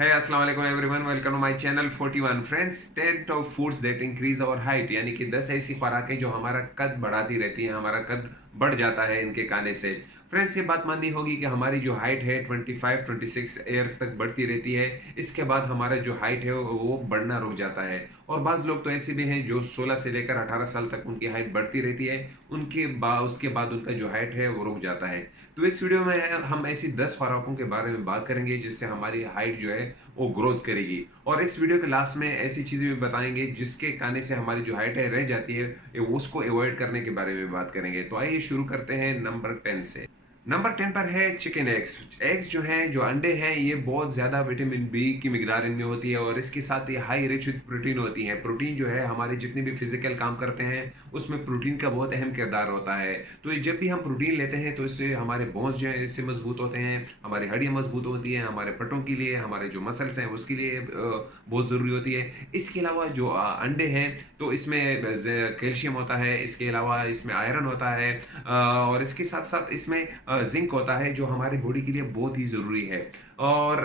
Hey, assalamu alaikum everyone. Welcome to my channel 41. Friends, 10 top foods that increase our height यानी कि 10 ऐसी खुराकें जो हमारा कद बढ़ाती रहती हैं, हमारा कद बढ़ जाता है इनके खाने से। फ्रेंड्स, ये बात माननी होगी कि हमारी जो हाइट है 25-26 ईयर्स तक बढ़ती रहती है। इसके बाद हमारा जो हाइट है वो बढ़ना रुक जाता है। और बाज़ लोग तो ऐसे भी हैं जो 16 से लेकर 18 साल तक उनकी हाइट बढ़ती रहती है। उसके बाद उनका जो हाइट है वो रुक जाता है। तो इस वीडियो में हम ऐसी 10 खुराकों के बारे में बात करेंगे जिससे हमारी हाइट जो है वो ग्रोथ करेगी। और इस वीडियो के लास्ट में ऐसी चीज़ें भी बताएंगे जिसके खाने से हमारी जो हाइट है रह जाती है, उसको अवॉइड करने के बारे में बात करेंगे। तो आइए शुरू करते हैं नंबर 10 से। नंबर 10 पर है चिकन एग्स। एग्स जो हैं, जो अंडे हैं, ये बहुत ज़्यादा विटामिन बी की मिकदार इनमें होती है और इसके साथ ये हाई रिच विथ प्रोटीन होती है। प्रोटीन जो है हमारे जितने भी फिजिकल काम करते हैं उसमें प्रोटीन का बहुत अहम किरदार होता है। तो ये जब भी हम प्रोटीन लेते हैं तो इससे हमारे बोन्स जो हैं इससे मजबूत होते हैं, हमारी हड्डियाँ मजबूत होती हैं, हमारे पटों के लिए, हमारे जो मसल्स हैं उसके लिए बहुत ज़रूरी होती है। इसके अलावा जो अंडे हैं तो इसमें कैल्शियम होता है, इसके अलावा इसमें आयरन होता है, और इसके साथ साथ इसमें जिंक होता है जो हमारी बॉडी के लिए बहुत ही ज़रूरी है। और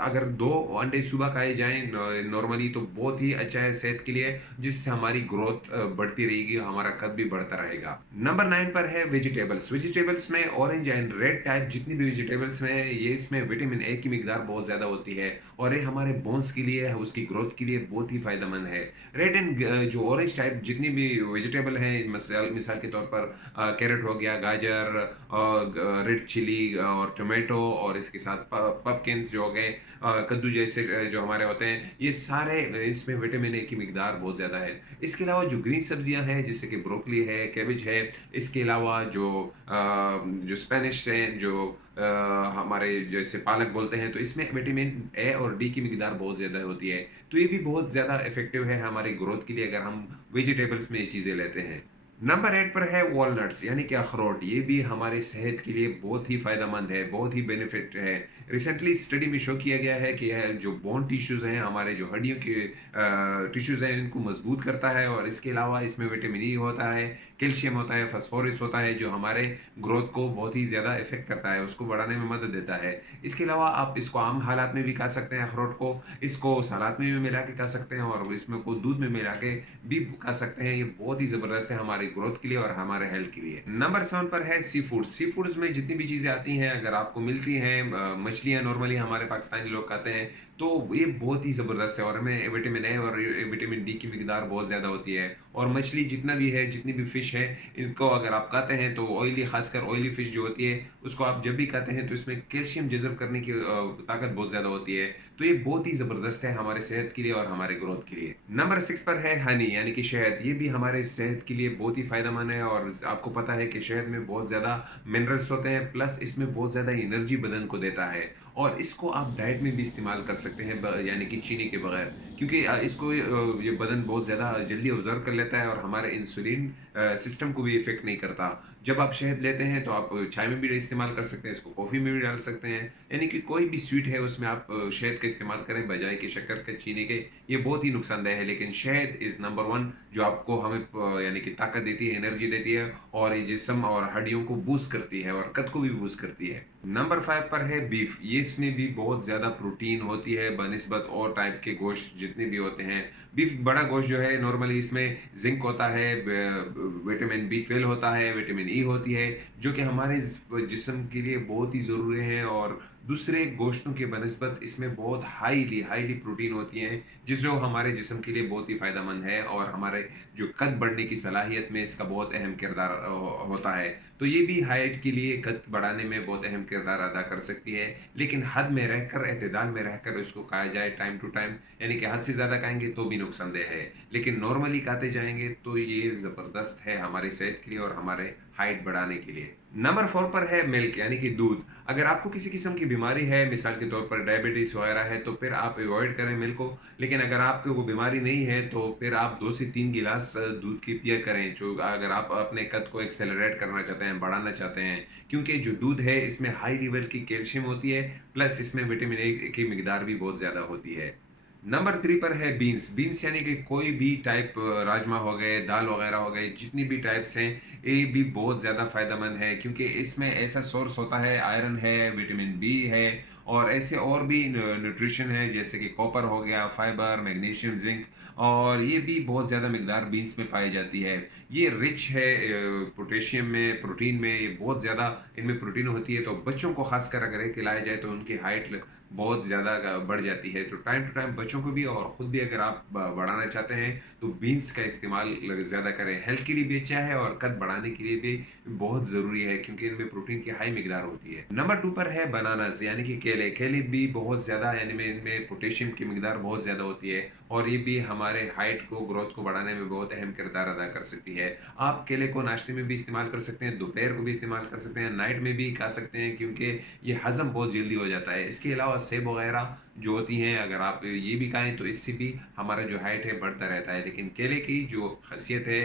अगर 2 अंडे सुबह खाए जाएँ नॉर्मली तो बहुत ही अच्छा है सेहत के लिए, जिससे हमारी ग्रोथ बढ़ती रहेगी, हमारा कद भी बढ़ता रहेगा। नंबर 9 पर है वेजिटेबल्स। वेजिटेबल्स में ऑरेंज एंड रेड टाइप जितनी भी वेजिटेबल्स हैं, ये इसमें विटामिन ए की मिकदार बहुत ज़्यादा होती है और ये हमारे बोन्स के लिए, उसकी ग्रोथ के लिए बहुत ही फ़ायदेमंद है। रेड एंड जो ऑरेंज टाइप जितनी भी वेजिटेबल हैं, मिसाल मिसाल के तौर पर कैरेट हो गया, गाजर, रेड चिली और टोमेटो, और इसके साथ पपकिन्स जो हो गए, कद्दू जैसे जो हमारे होते हैं, ये सारे इसमें विटामिन ए की मिकदार बहुत ज़्यादा है। इसके अलावा जो ग्रीन सब्जियां हैं जैसे कि ब्रोकली है, कैबेज है, इसके अलावा जो स्पेनिश है, जो हमारे जैसे पालक बोलते हैं, तो इसमें विटामिन ए और डी की मिकदार बहुत ज़्यादा होती है। तो ये भी बहुत ज़्यादा इफेक्टिव है हमारी ग्रोथ के लिए अगर हम वेजिटेबल्स में ये चीज़ें लेते हैं। नंबर 8 पर है वॉलनट्स यानी कि अखरोट। ये भी हमारे सेहत के लिए बहुत ही फ़ायदेमंद है, बहुत ही बेनिफिट है। रिसेंटली स्टडी में शो किया गया है कि यह जो बोन टिश्यूज़ हैं, हमारे जो हड्डियों के टिश्यूज़ हैं, इनको मजबूत करता है और इसके अलावा इसमें विटामिन ई होता है, कैल्शियम होता है, फास्फोरस होता है, जो हमारे ग्रोथ को बहुत ही ज़्यादा इफ़ेक्ट करता है, उसको बढ़ाने में मदद देता है। इसके अलावा आप इसको आम हालात में भी खा सकते हैं अखरोट को, इसको सलाद में भी मिला के खा सकते हैं और इसमें को दूध में मिला के भी खा सकते हैं। ये बहुत ही ज़बरदस्त है हमारी ग्रोथ के लिए और हमारे हेल्थ के लिए। नंबर 7 पर है सी फूड। सी फूड्स में जितनी भी चीज़ें आती हैं, अगर आपको मिलती हैं, मछलियाँ नॉर्मली हमारे पाकिस्तानी लोग खाते हैं, तो ये बहुत ही ज़बरदस्त है और हमें विटामिन ए और विटामिन डी की मिकदार बहुत ज़्यादा होती है। और मछली जितना भी है, जितनी भी फ़िश है, इनको अगर आप खाते हैं तो ऑयली, खासकर ऑयली फ़िश जो होती है, उसको आप जब भी खाते हैं तो इसमें कैल्शियम जज़ब करने की ताकत बहुत ज़्यादा होती है। तो ये बहुत ही ज़बरदस्त है हमारे सेहत के लिए और हमारे ग्रोथ के लिए। नंबर 6 पर है हनी यानी कि शहद। ये भी हमारे सेहत के लिए बहुत ही फ़ायदेमंद है और आपको पता है कि शहद में बहुत ज़्यादा मिनरल्स होते हैं, प्लस इसमें बहुत ज़्यादा एनर्जी बदन को देता है और इसको आप डाइट में भी इस्तेमाल कर सकते हैं, यानी कि चीनी के बगैर, क्योंकि इसको ये बदन बहुत ज़्यादा जल्दी ऑब्जर्व कर लेता है और हमारे इंसुलिन सिस्टम को भी इफ़ेक्ट नहीं करता। जब आप शहद लेते हैं तो आप चाय में भी इस्तेमाल कर सकते हैं, इसको कॉफ़ी में भी डाल सकते हैं, यानी कि कोई भी स्वीट है उसमें आप शहद का इस्तेमाल करें बजाय कि शक्कर के, चीनी के। ये बहुत ही नुकसानदेह है, लेकिन शहद इज़ नंबर 1 जो आपको हमें यानी कि ताकत देती है, एनर्जी देती है और ये जिस्म और हड्डियों को बूस्ट करती है और कद को भी बूस्ट करती है। नंबर 5 पर है बीफ। ये इसमें भी बहुत ज़्यादा प्रोटीन होती है बनिस्बत और टाइप के गोश्त जितने भी होते हैं। बीफ बड़ा गोश्त जो है, नॉर्मली इसमें ज़िंक होता है, विटामिन बी 12 होता है, विटामिन ई होती है, जो कि हमारे जिस्म के लिए बहुत ही ज़रूरी है और दूसरे गोश्तों के बनिस्बत इसमें बहुत हाईली हाईली प्रोटीन होती हैं, जो हमारे जिस्म के लिए बहुत ही फ़ायदेमंद है और हमारे जो कद बढ़ने की सलाहियत में इसका बहुत अहम किरदार होता है। तो ये भी हाइट के लिए, कद बढ़ाने में बहुत अहम किरदार अदा कर सकती है, लेकिन हद में रहकर, एतदाल में रहकर इसको खाया जाए टाइम टू टाइम, यानी कि हद से ज़्यादा खाएँगे तो भी नुकसानदेह है, लेकिन नॉर्मली खाते जाएँगे तो ये ज़बरदस्त है हमारी सेहत के लिए और हमारे हाइट बढ़ाने के लिए। नंबर 4 पर है मिल्क यानी कि दूध। अगर आपको किसी किस्म की बीमारी है, मिसाल के तौर पर डायबिटीज़ वगैरह है, तो फिर आप अवॉइड करें मिल्क को, लेकिन अगर आपको वो बीमारी नहीं है तो फिर आप 2 से 3 गिलास दूध की पिया करें, जो अगर आप अपने कद को एक्सेलरेट करना चाहते हैं, बढ़ाना चाहते हैं, क्योंकि जो दूध है इसमें हाई लेवल की कैल्शियम होती है, प्लस इसमें विटामिन ए की मिकदार भी बहुत ज़्यादा होती है। नंबर 3 पर है बीन्स। बीन्स यानी कि कोई भी टाइप, राजमा हो गए, दाल वगैरह हो गए, जितनी भी टाइप्स हैं, ये भी बहुत ज़्यादा फ़ायदेमंद है क्योंकि इसमें ऐसा सोर्स होता है, आयरन है, विटामिन बी है और ऐसे और भी न्यूट्रिशन है जैसे कि कॉपर हो गया, फाइबर, मैग्नीशियम, जिंक, और ये भी बहुत ज़्यादा मिकदार बीन्स में पाई जाती है। ये रिच है पोटेशियम में, प्रोटीन में, ये बहुत ज़्यादा इनमें प्रोटीन होती है। तो बच्चों को खासकर अगर ये खिलाया जाए तो उनकी हाइट बहुत ज़्यादा बढ़ जाती है। तो टाइम टू टाइम बच्चों को भी और ख़ुद भी अगर आप बढ़ाना चाहते हैं तो बीन्स का इस्तेमाल ज़्यादा करें। हेल्थ के लिए भी अच्छा है और कद बढ़ाने के लिए भी बहुत ज़रूरी है क्योंकि इनमें प्रोटीन की हाई मिकदार होती है। नंबर 2 पर है बनानास यानी कि केले। केले भी बहुत ज़्यादा यानी में इनमें पोटेशियम की मिकदार बहुत ज़्यादा होती है और ये भी हमारे हाइट को, ग्रोथ को बढ़ाने में बहुत अहम किरदार अदा कर सकती है। आप केले को नाश्ते में भी इस्तेमाल कर सकते हैं, दोपहर को भी इस्तेमाल कर सकते हैं, नाइट में भी खा सकते हैं क्योंकि ये हज़म बहुत जल्दी हो जाता है। इसके अलावा सेब वगैरह जो होती हैं अगर आप ये भी खाएँ तो इससे भी हमारा जो हाइट है बढ़ता रहता है। लेकिन केले की जो ख़ासियत है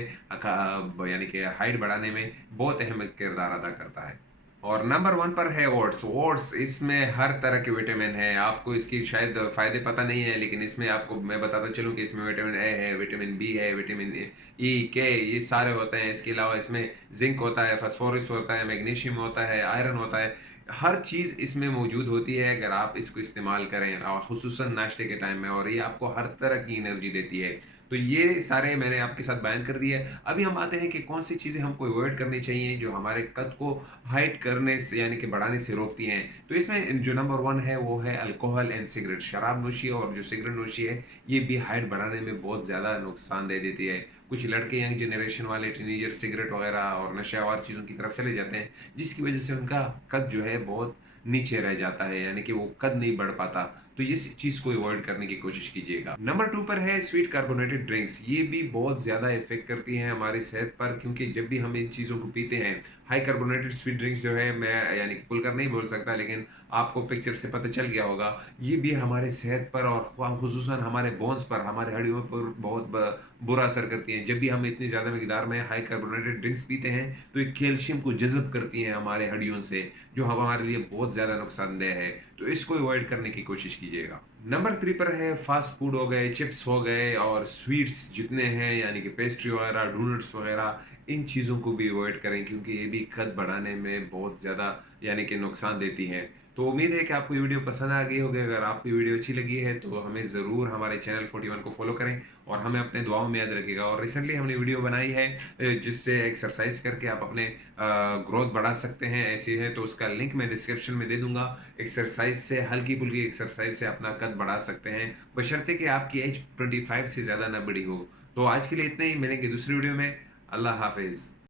यानी कि हाइट बढ़ाने में बहुत अहम किरदार अदा करता है। और नंबर 1 पर है ओट्स। ओट्स इसमें हर तरह के विटामिन है। आपको इसकी शायद फ़ायदे पता नहीं है लेकिन इसमें आपको मैं बताता चलूँ कि इसमें विटामिन ए है, विटामिन बी है, विटामिन ई, के, ये सारे होते हैं। इसके अलावा इसमें ज़िंक होता है, फ़ॉस्फ़ोरस होता है, मैग्नीशियम होता है, आयरन होता है। हर चीज़ इसमें मौजूद होती है अगर आप इसको इस्तेमाल करें और ख़ुसूसन नाश्ते के टाइम में, और ये आपको हर तरह की एनर्जी देती है। तो ये सारे मैंने आपके साथ बयान कर दिए। अभी हम आते हैं कि कौन सी चीज़ें हमको अवॉइड करनी चाहिए जो हमारे कद को हाइट करने से यानी कि बढ़ाने से रोकती हैं। तो इसमें जो नंबर 1 है वो है अल्कोहल एंड सिगरेट। शराब नोशी और जो सिगरेट नोशी है ये भी हाइट बढ़ाने में बहुत ज़्यादा नुकसान दे देती है। कुछ लड़के यंग जनरेशन वाले टीनेजर सिगरेट वगैरह और नशावर चीज़ों की तरफ चले जाते हैं जिसकी वजह से उनका कद जो है बहुत नीचे रह जाता है यानी कि वो कद नहीं बढ़ पाता। तो इस चीज़ को अवॉइड करने की कोशिश कीजिएगा। नंबर 2 पर है स्वीट कार्बोनेटेड ड्रिंक्स। ये भी बहुत ज़्यादा इफ़ेक्ट करती हैं हमारी सेहत पर क्योंकि जब भी हम इन चीज़ों को पीते हैं, हाई कार्बोनेटेड स्वीट ड्रिंक्स जो है, मैं यानी कि खुलकर नहीं बोल सकता लेकिन आपको पिक्चर से पता चल गया होगा, ये भी हमारे सेहत पर और ख़ुसूसन हमारे बोन्स पर, हमारे हड्डियों पर बहुत बुरा असर करती हैं। जब भी हम इतनी ज़्यादा मिकदार में हाई कार्बोनेटेड ड्रिंक्स पीते हैं तो ये कैल्शियम को जज़ब करती हैं हमारे हड्डियों से, जो हमारे लिए बहुत ज़्यादा नुकसानदेह है। तो इसको अवॉइड करने की कोशिश कीजिएगा। नंबर 3 पर है फास्ट फूड हो गए, चिप्स हो गए और स्वीट्स जितने हैं यानी कि पेस्ट्री वगैरह, डोनट्स वगैरह, इन चीज़ों को भी अवॉइड करें क्योंकि ये भी कद बढ़ाने में बहुत ज़्यादा यानी कि नुकसान देती हैं। तो उम्मीद है कि आपको ये वीडियो पसंद आ गई होगी। अगर आपको ये वीडियो अच्छी लगी है तो हमें ज़रूर हमारे चैनल 41 को फॉलो करें और हमें अपने दुआओं में याद रखिएगा। और रिसेंटली हमने वीडियो बनाई है जिससे एक्सरसाइज करके आप अपने ग्रोथ बढ़ा सकते हैं। ऐसे है तो उसका लिंक मैं डिस्क्रिप्शन में दे दूंगा। एक्सरसाइज से, हल्की फुल्की एक्सरसाइज से अपना कद बढ़ा सकते हैं बशर्ते कि आपकी एज 25 से ज़्यादा ना बड़ी हो। तो आज के लिए इतना ही, मिलेंगे दूसरी वीडियो में। अल्लाह हाफिज़।